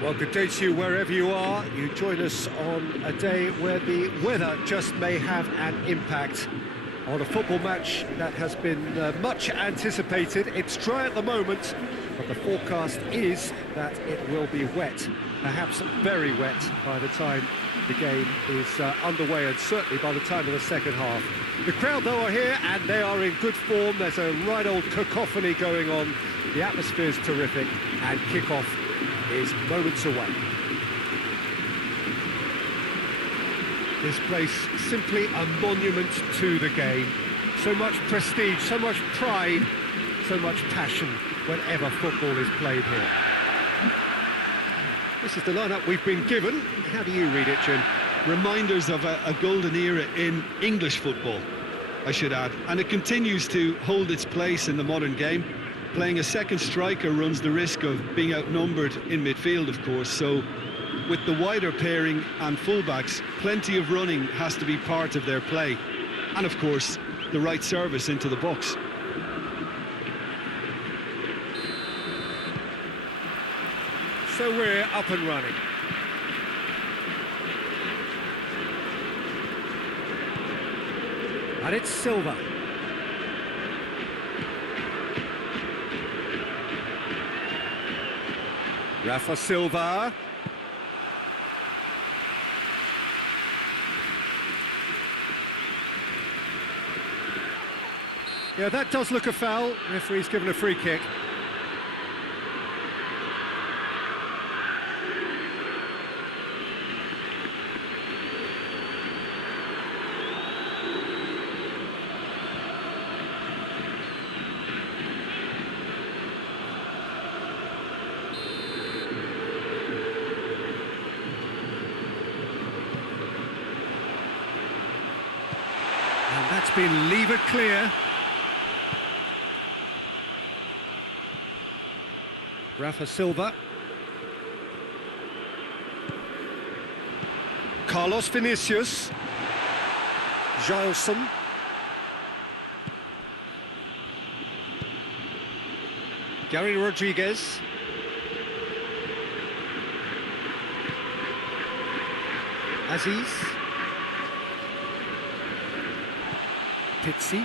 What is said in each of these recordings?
Well, good day to you wherever you are. You join us on a day where the weather just may have an impact on a football match that has been much anticipated. It's dry at the moment, but the forecast is that it will be wet, perhaps very wet by the time the game is underway, and certainly by the time of the second half. The crowd, though, are here and they are in good form. There's a right old cacophony going on. The atmosphere's terrific, and kick-off is moments away. This place, simply a monument to the game. So much prestige, so much pride, so much passion whenever football is played here. This is the lineup we've been given. How do you read it, Jim? Reminders of a golden era in English football, I should add. And it continues to hold its place in the modern game. Playing a second striker runs the risk of being outnumbered in midfield, of course, so with the wider pairing and fullbacks, plenty of running has to be part of their play. And of course, the right service into the box. So we're up and running. And it's Silva. Rafa Silva. Yeah, that does look a foul. Referee's given a free kick. And that's been levered clear. Rafa Silva. Carlos Vinicius. Gilson. Gary Rodriguez. Aziz. Pizzi.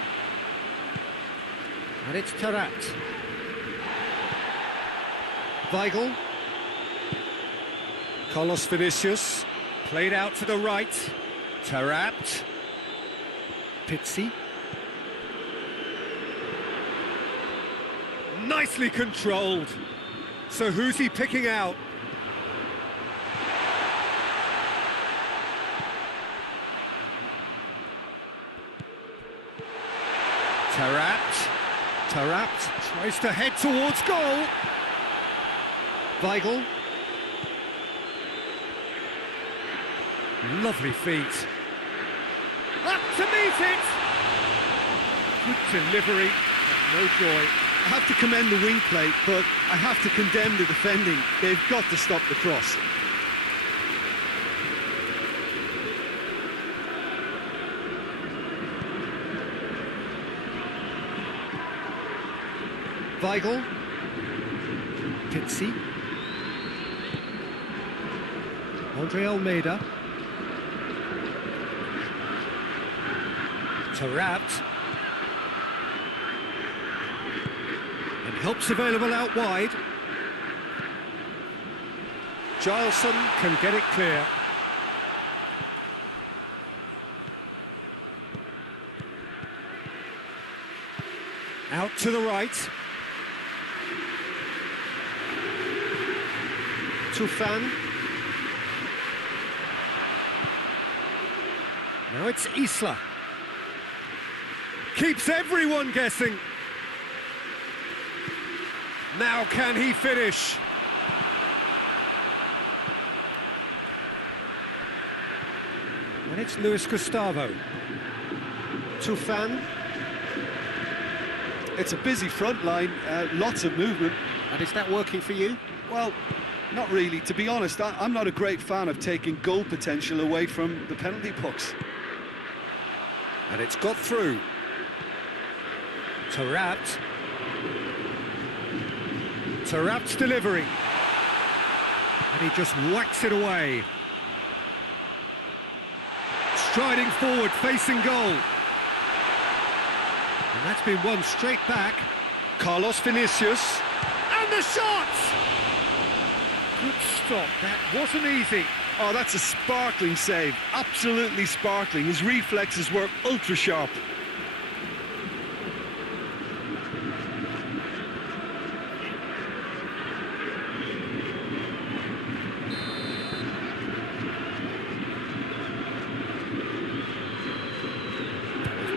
And it's Tarat. Weigl. Carlos Vinicius. Played out to the right. Tarat. Pizzi. Nicely controlled. So who's he picking out? Tarat tries to head towards goal. Weigl. Lovely feet. Up to meet it! Good delivery, but no joy. I have to commend the wing play, but I have to condemn the defending. They've got to stop the cross. Weigl. Pizzi. Andre Almeida. Tarat. And help's available out wide. Gilson can get it clear. Out to the right. Tufan. Now it's Isla. Keeps everyone guessing. Now can he finish? And it's Luis Gustavo. Tufan. It's a busy front line, lots of movement. And is that working for you? Well, not really. To be honest, I'm not a great fan of taking goal potential away from the penalty box. And it's got through. Tarat. Tarat's delivery. And he just whacks it away. Striding forward, facing goal. And that's been won straight back. Carlos Vinicius. And the shot! Good stop, that wasn't easy. Oh, that's a sparkling save. Absolutely sparkling. His reflexes were ultra sharp.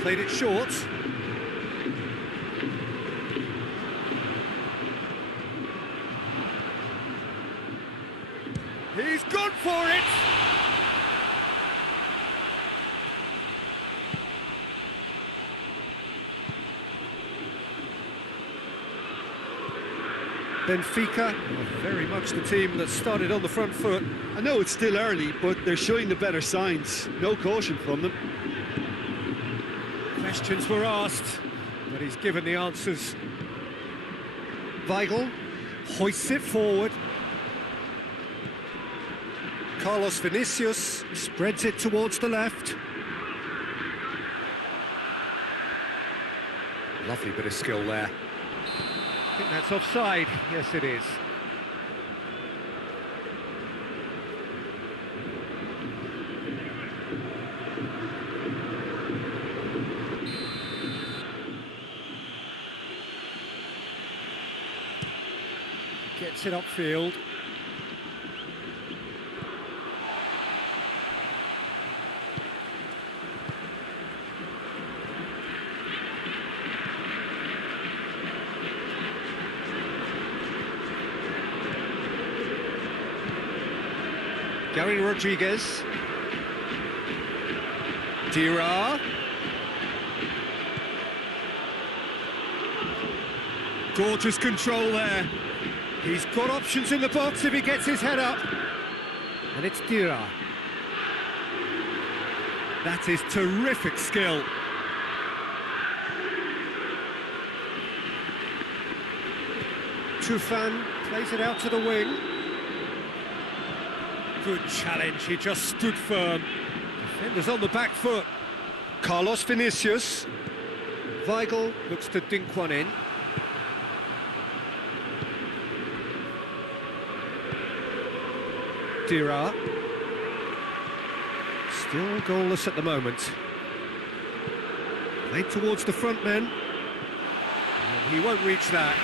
Played it short. He's gone for it! Benfica are very much the team that started on the front foot. I know it's still early, but they're showing the better signs. No caution from them. Questions were asked, but he's given the answers. Weigl hoists it forward. Carlos Vinicius spreads it towards the left. Lovely bit of skill there. I think that's offside. Yes, it is. Gets it upfield. Gary Rodriguez. Dira. Gorgeous control there. He's got options in the box if he gets his head up. And it's Dira. That is terrific skill. Tufan plays it out to the wing. Good challenge, he just stood firm. Defenders on the back foot. Carlos Vinicius. Weigl looks to dink one in. Dira. Still goalless at the moment. Played towards the front men. And he won't reach that.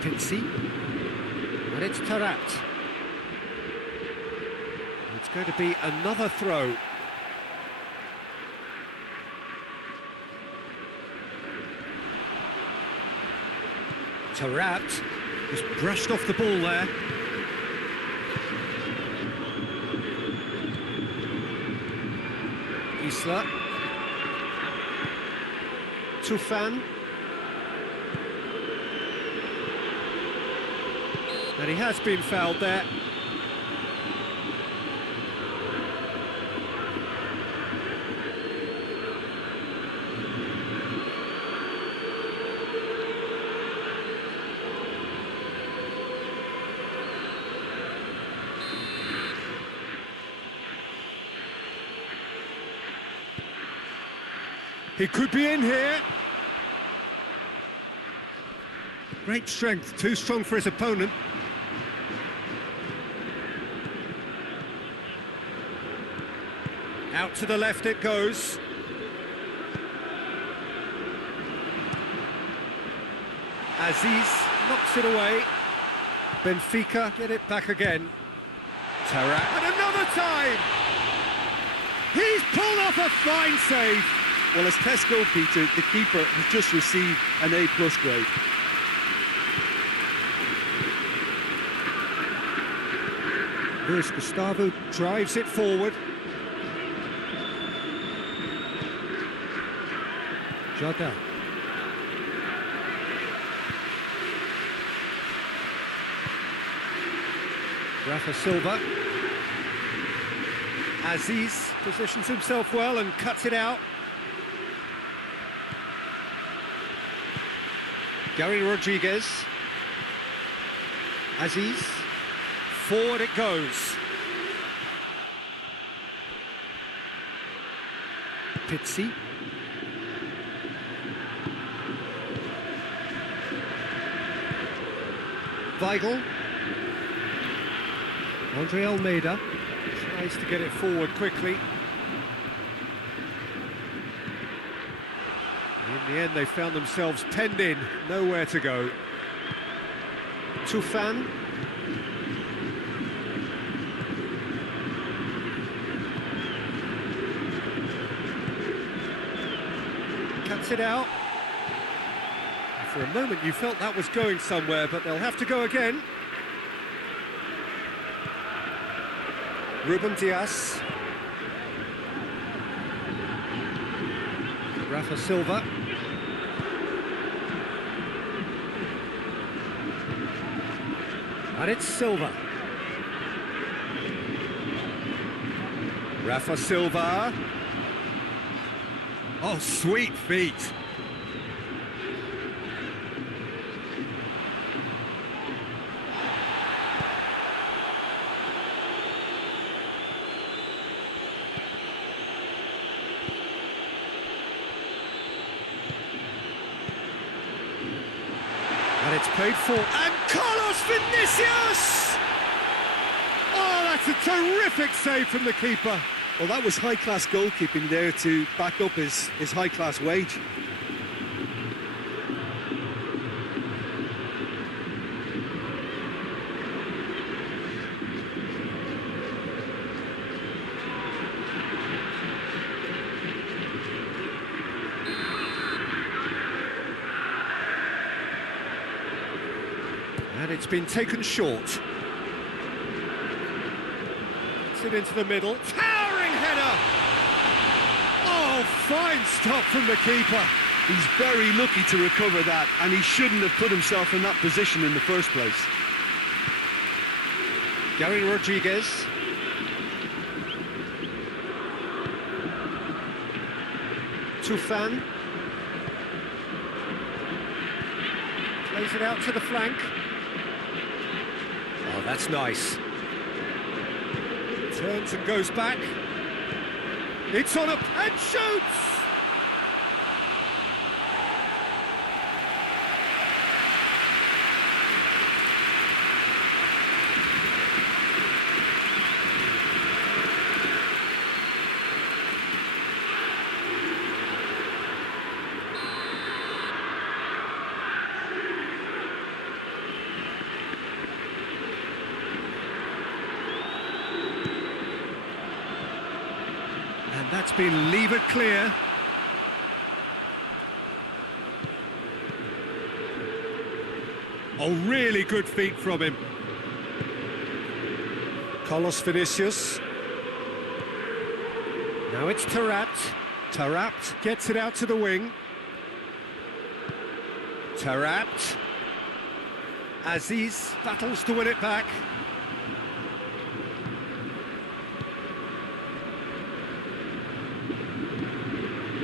Pincy. And it's Tarat. It's going to be another throw. Tarat just brushed off the ball there. Isla. Tufan. And he has been fouled there. He could be in here. Great strength, too strong for his opponent. Out to the left it goes. Aziz knocks it away. Benfica get it back again. Tarat, and another time! He's pulled off a fine save. Well, as test goalkeeper, the keeper has just received an A+ grade. Luis Gustavo drives it forward. Jardin. Rafa Silva. Aziz positions himself well and cuts it out. Gary Rodriguez. Aziz. Forward it goes. Pizzi. Weigl. Andre Almeida tries to get it forward quickly. In the end, they found themselves penned in, nowhere to go. Tufan. Cuts it out. For a moment, you felt that was going somewhere, but they'll have to go again. Ruben Dias. Rafa Silva. And it's Silva. Rafa Silva. Oh, sweet feet. And it's played for, and Carlos Vinicius! Oh, that's a terrific save from the keeper. Well, that was high-class goalkeeping there to back up his high-class wage. And it's been taken short. It's it into the middle. Towering header! Oh, fine stop from the keeper. He's very lucky to recover that, and he shouldn't have put himself in that position in the first place. Gary Rodriguez. Tufan. Plays it out to the flank. Oh, that's nice. Turns and goes back. It's on and shoots! And that's been levered clear. Oh, really good feet from him. Carlos Vinicius. Now it's Taarabt. Taarabt gets it out to the wing. Taarabt. Aziz battles to win it back.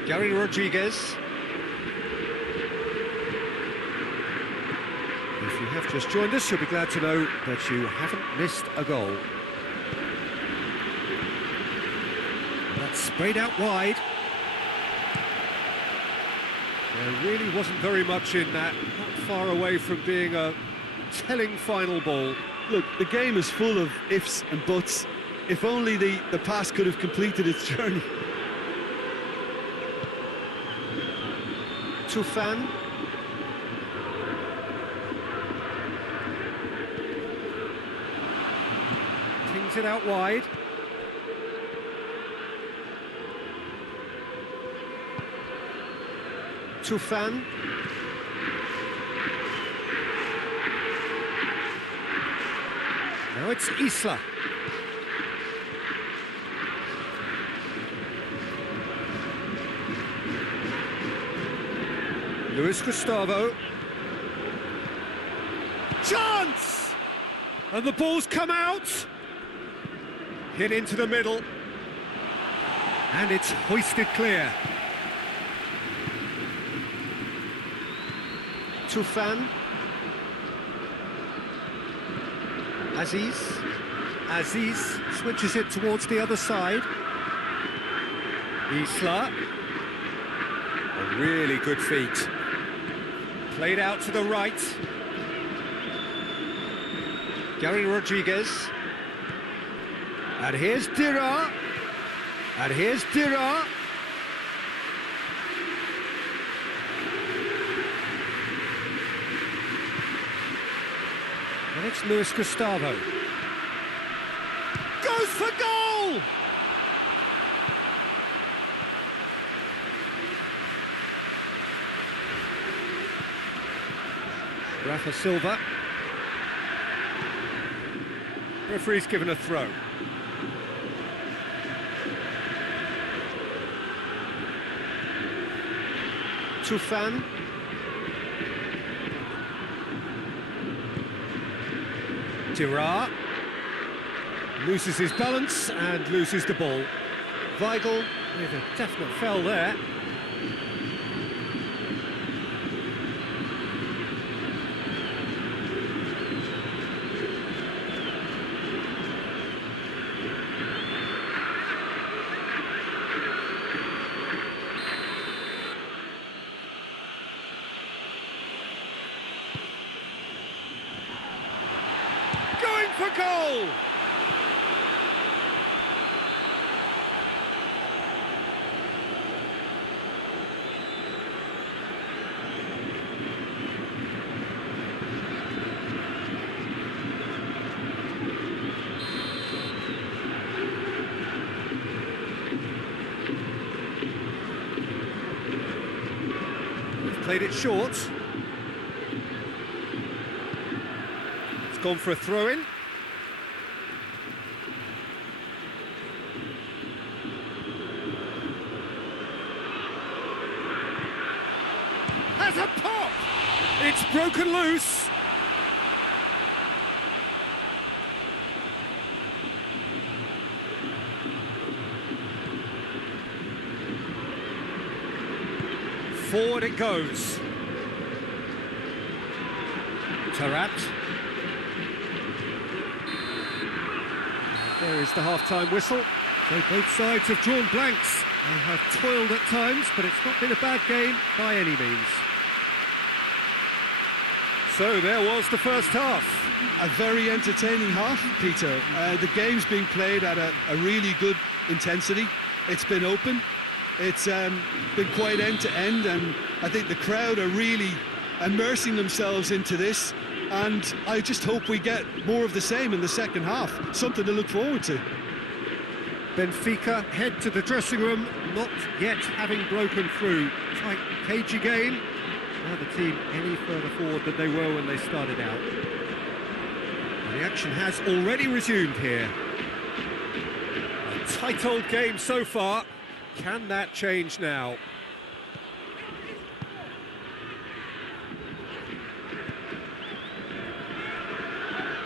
Gary Rodriguez. If you have just joined us, you'll be glad to know that you haven't missed a goal. That's sprayed out wide. There really wasn't very much in that, not far away from being a telling final ball. Look, the game is full of ifs and buts. If only the pass could have completed its journey. Tufan. Pings it out wide. Tufan. Now it's Isla. Luis Gustavo. Chance! And the ball's come out. Hit into the middle. And it's hoisted clear. Tufan. Aziz switches it towards the other side. Isla. A really good feat. Played out to the right. Gary Rodriguez. And here's Dira. And here's Dira. And it's Luis Gustavo. Goes for goal! Rafa Silva. Referee's given a throw. Tufan. Dira. Loses his balance and loses the ball. Weigl with a definite foul there. Going for goal! Played it short. It's gone for a throw-in. Has a pop! It's broken loose. Forward it goes. Tarat. There is the half-time whistle. So both sides have drawn blanks. They have toiled at times, but it's not been a bad game by any means. So there was the first half. A very entertaining half, Peter. The game's being played at a really good intensity. It's been open. It's been quite end-to-end, and I think the crowd are really immersing themselves into this, and I just hope we get more of the same in the second half. Something to look forward to. Benfica head to the dressing room, not yet having broken through. Tight, cagey game. Now the team any further forward than they were when they started out. The action has already resumed here. A tight old game so far. Can that change now?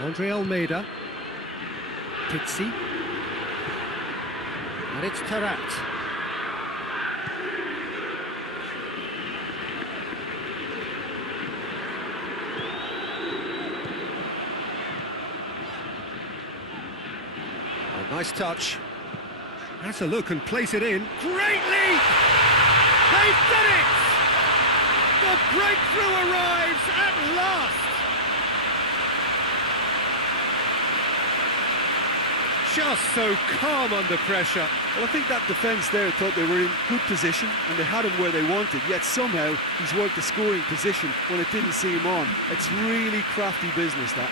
Andre Almeida. Pizzi. And it's Tarat. A nice touch. Has a look and plays it in. Great leap! They've done it! The breakthrough arrives at last! Just so calm under pressure. Well, I think that defence there thought they were in good position and they had him where they wanted, yet somehow he's worked the scoring position when it didn't see him on. It's really crafty business, that.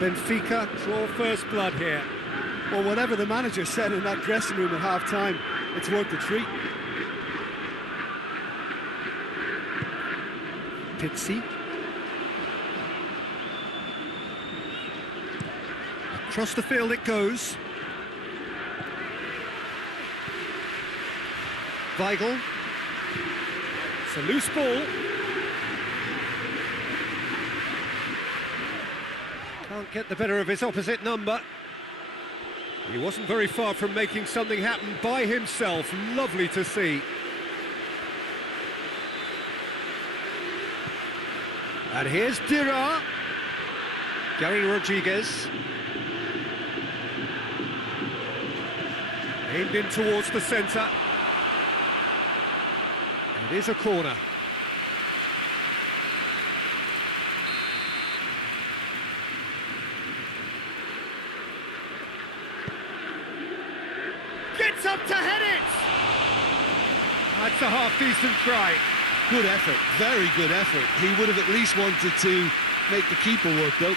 Benfica draw first blood here. Well, whatever the manager said in that dressing room at half-time, it's worth the treat. Pizzi. Across the field it goes. Weigl. It's a loose ball. Can't get the better of his opposite number. He wasn't very far from making something happen by himself. Lovely to see. And here's Dira. Gary Rodriguez. Aimed in towards the centre. It is a corner. Gets up to head it! That's a half-decent try. Good effort, very good effort. He would have at least wanted to make the keeper work, though.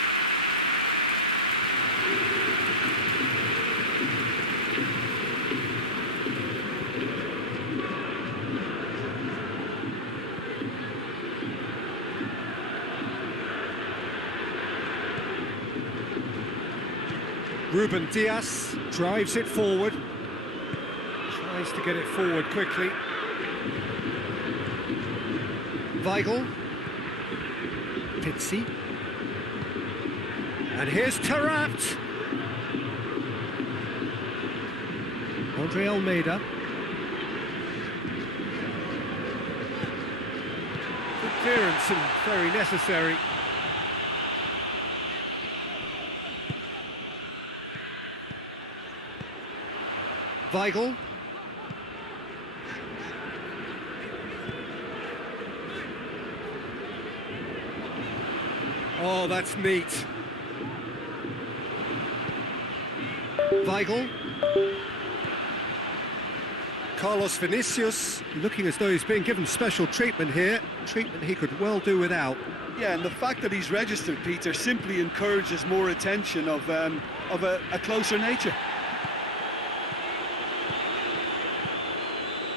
Ruben Dias drives it forward. Tries to get it forward quickly. Weigl. Pizzi. And here's Taarabt. Andre Almeida. Good clearance and very necessary. Weigl. Oh, that's neat. Weigl. Carlos Vinicius, looking as though he's being given special treatment here. Treatment he could well do without. Yeah, and the fact that he's registered, Peter, simply encourages more attention of a closer nature.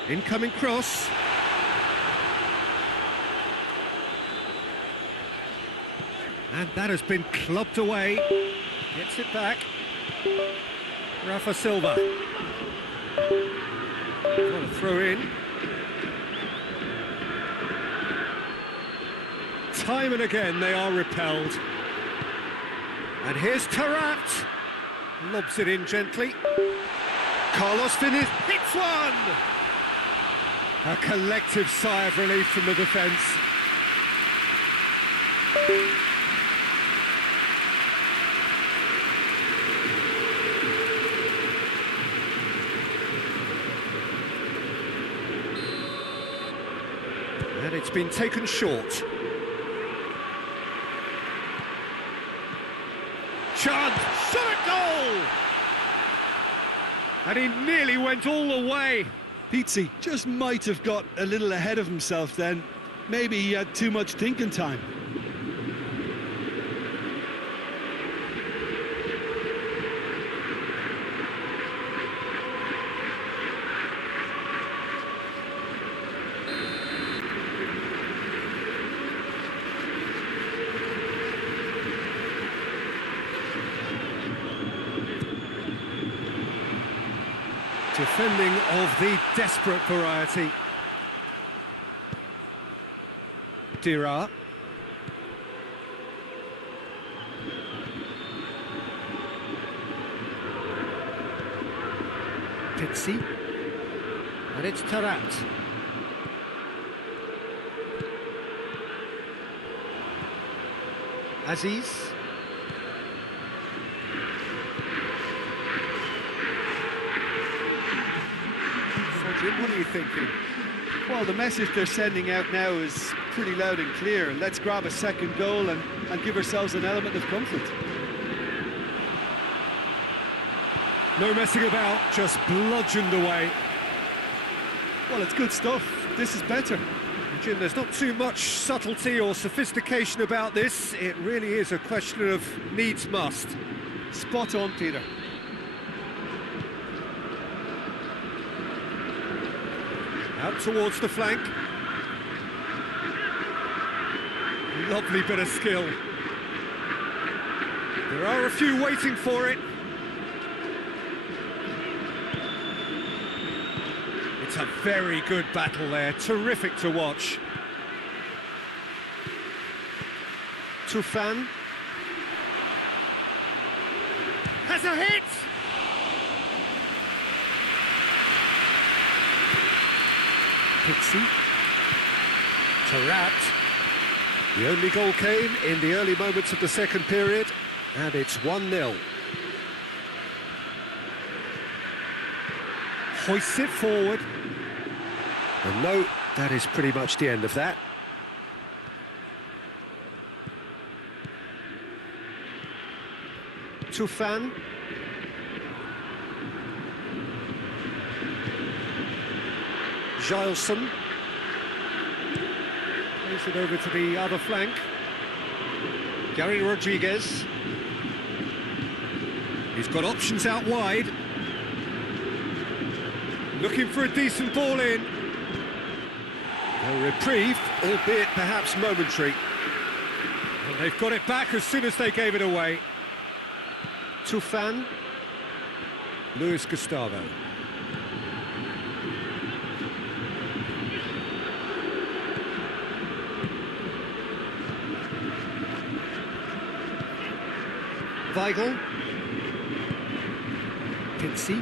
Incoming cross. And that has been clubbed away. Gets it back. Rafa Silva. Got a throw in. Time and again they are repelled. And here's Taarabt. Lobs it in gently. Carlos Vinicius hits one! A collective sigh of relief from the defence. And it's been taken short. Chance, shot a goal! And he nearly went all the way. Pizzi just might have got a little ahead of himself then. Maybe he had too much thinking time. Defending of the desperate variety. Dira. Pizzi. And it's Taarabt. Aziz. What are you thinking? Well, the message they're sending out now is pretty loud and clear. Let's grab a second goal and give ourselves an element of comfort. No messing about, just bludgeoned away. Well, it's good stuff. This is better. Jim, there's not too much subtlety or sophistication about this. It really is a question of needs must. Spot on, Peter. Out towards the flank. Lovely bit of skill. There are a few waiting for it. It's a very good battle there, terrific to watch. Tufan. Has a hit! Pixie. Tarat. The only goal came in the early moments of the second period, and it's 1-0. Hoists it forward. And no, that is pretty much the end of that. Tufan. Gileson. Plays it over to the other flank. Gary Rodriguez. He's got options out wide. Looking for a decent ball in. A reprieve, albeit perhaps momentary. And they've got it back as soon as they gave it away. Tufan. Luis Gustavo. Weigl. Pizzi.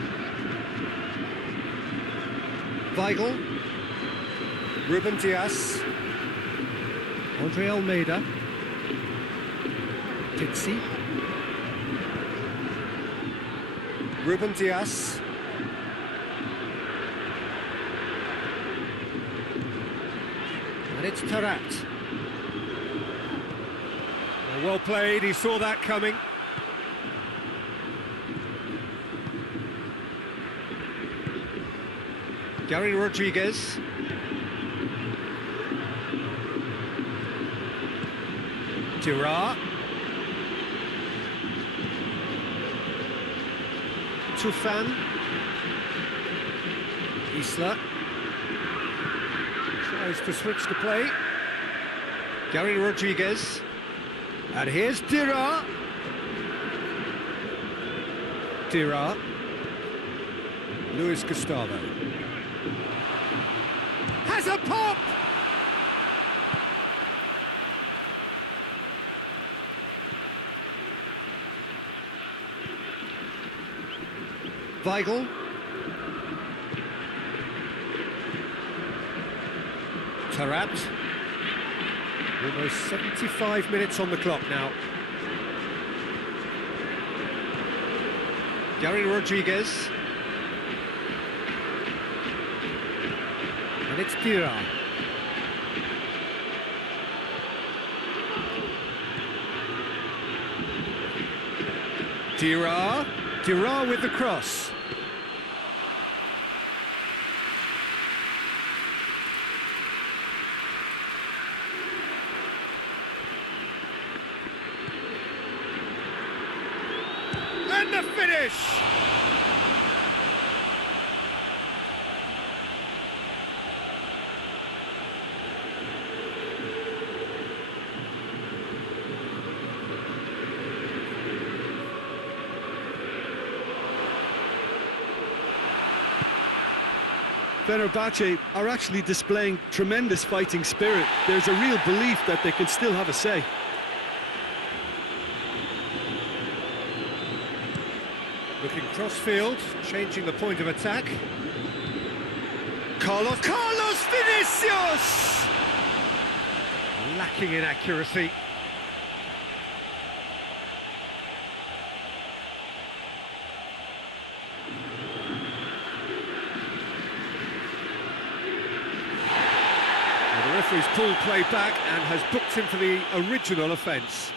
Weigl. Ruben Diaz. Andre Almeida. Pizzi. Ruben Diaz. And it's Tarat. Well played, he saw that coming. Gary Rodriguez. Girard. Tufan. Isla. Tries to switch the play. Gary Rodriguez. And here's Girard. Girard. Luis Gustavo. Has a pop! Weigl. Tarat. Almost 75 minutes on the clock now. Gary Rodriguez. And it's Girard. Girard with the cross. And the finish! Fenerbahçe are actually displaying tremendous fighting spirit. There's a real belief that they can still have a say. Looking cross-field, changing the point of attack. Carlos Vinicius! Lacking in accuracy. Well, the referee's pulled play back and has booked him for the original offence.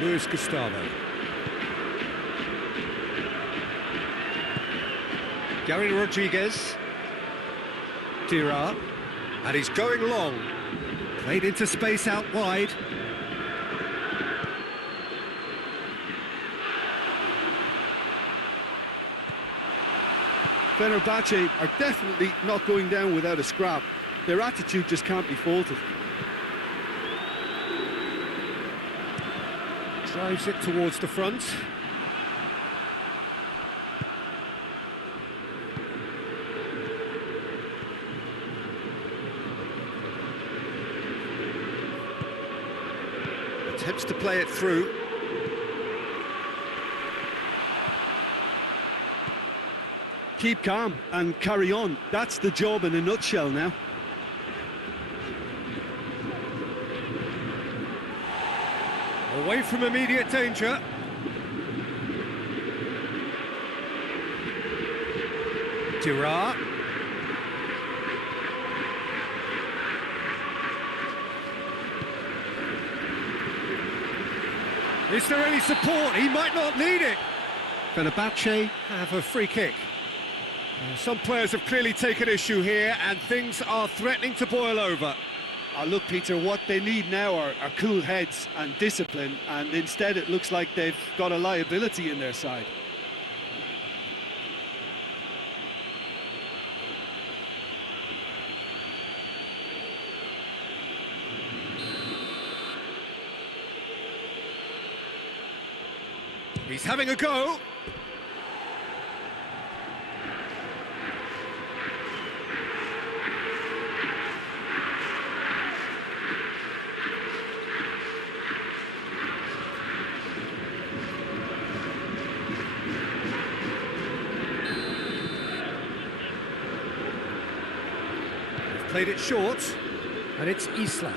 Luis Gustavo. Gary Rodriguez. Girard. And he's going long. Played into space out wide. Fenerbahçe are definitely not going down without a scrap. Their attitude just can't be faulted. Drives it towards the front. Attempts to play it through. Keep calm and carry on. That's the job in a nutshell now. Away from immediate danger. Girard. Is there any support? He might not need it. Fenerbahçe have a free kick. Some players have clearly taken issue here, and things are threatening to boil over. Look, Peter, what they need now are cool heads and discipline, and instead it looks like they've got a liability in their side. He's having a go. Played it short, and it's Isla.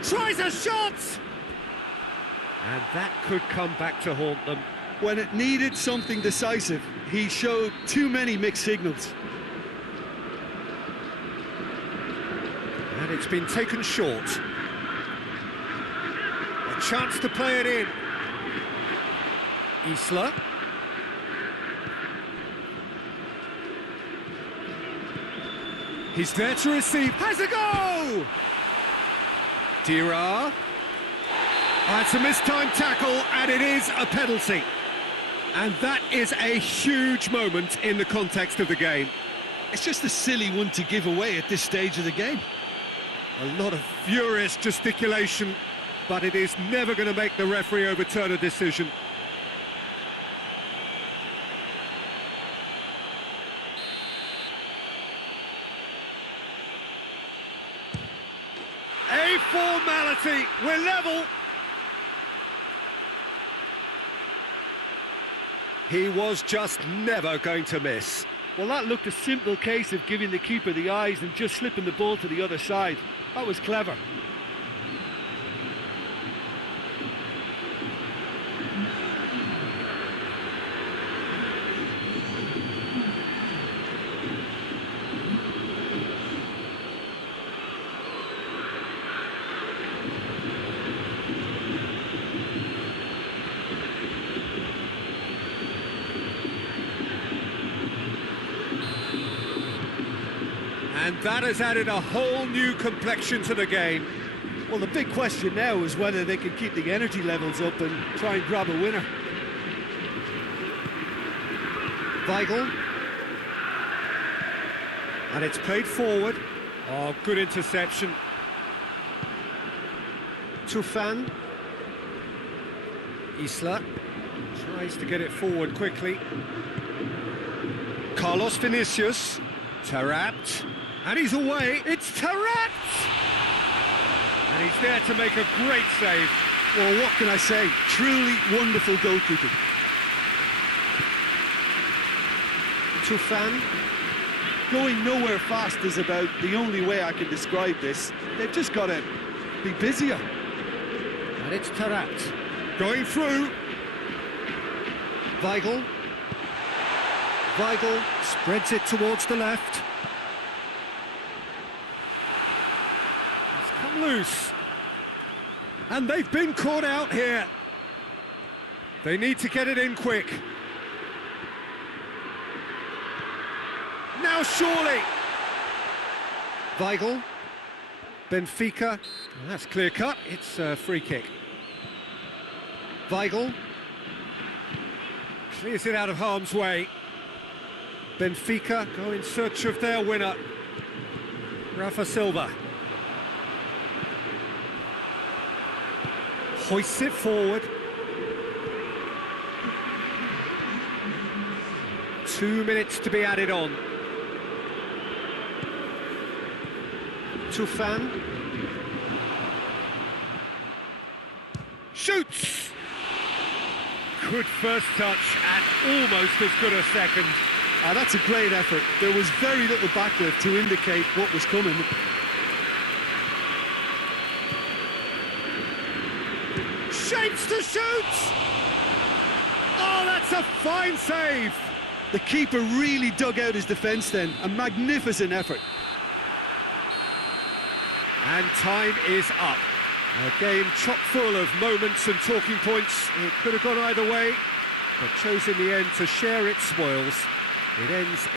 Tries a shot! And that could come back to haunt them. When it needed something decisive, he showed too many mixed signals. And it's been taken short. A chance to play it in. Isla. He's there to receive. Has a go! Girard. It's a mistimed tackle, and it is a penalty. And that is a huge moment in the context of the game. It's just a silly one to give away at this stage of the game. A lot of furious gesticulation, but it is never going to make the referee overturn a decision. A formality, we're level. He was just never going to miss. Well, that looked a simple case of giving the keeper the eyes and just slipping the ball to the other side. That was clever. And that has added a whole new complexion to the game. Well, the big question now is whether they can keep the energy levels up and try and grab a winner. Weigl. And it's played forward. Oh, good interception. Tufan. Isla tries to get it forward quickly. Carlos Vinicius. Taarabt. And he's away. It's Taarabt! And he's there to make a great save. Well, what can I say? Truly wonderful goalkeeping. Tufan. Going nowhere fast is about the only way I can describe this. They've just got to be busier. And it's Taarabt. Going through. Weigl. Weigl spreads it towards the left. It's come loose. And they've been caught out here. They need to get it in quick. Now surely. Weigl. Benfica. That's clear cut. It's a free kick. Weigl. Clears it out of harm's way. Benfica go in search of their winner, Rafa Silva. Hoists it forward. 2 minutes to be added on. Tufan. Shoots! Good first touch and almost as good a second. That's a great effort. There was very little backlift to indicate what was coming. Shapes to shoot! Oh, that's a fine save! The keeper really dug out his defence then. A magnificent effort. And time is up. A game chock full of moments and talking points. It could have gone either way, but chose in the end to share its spoils. It ends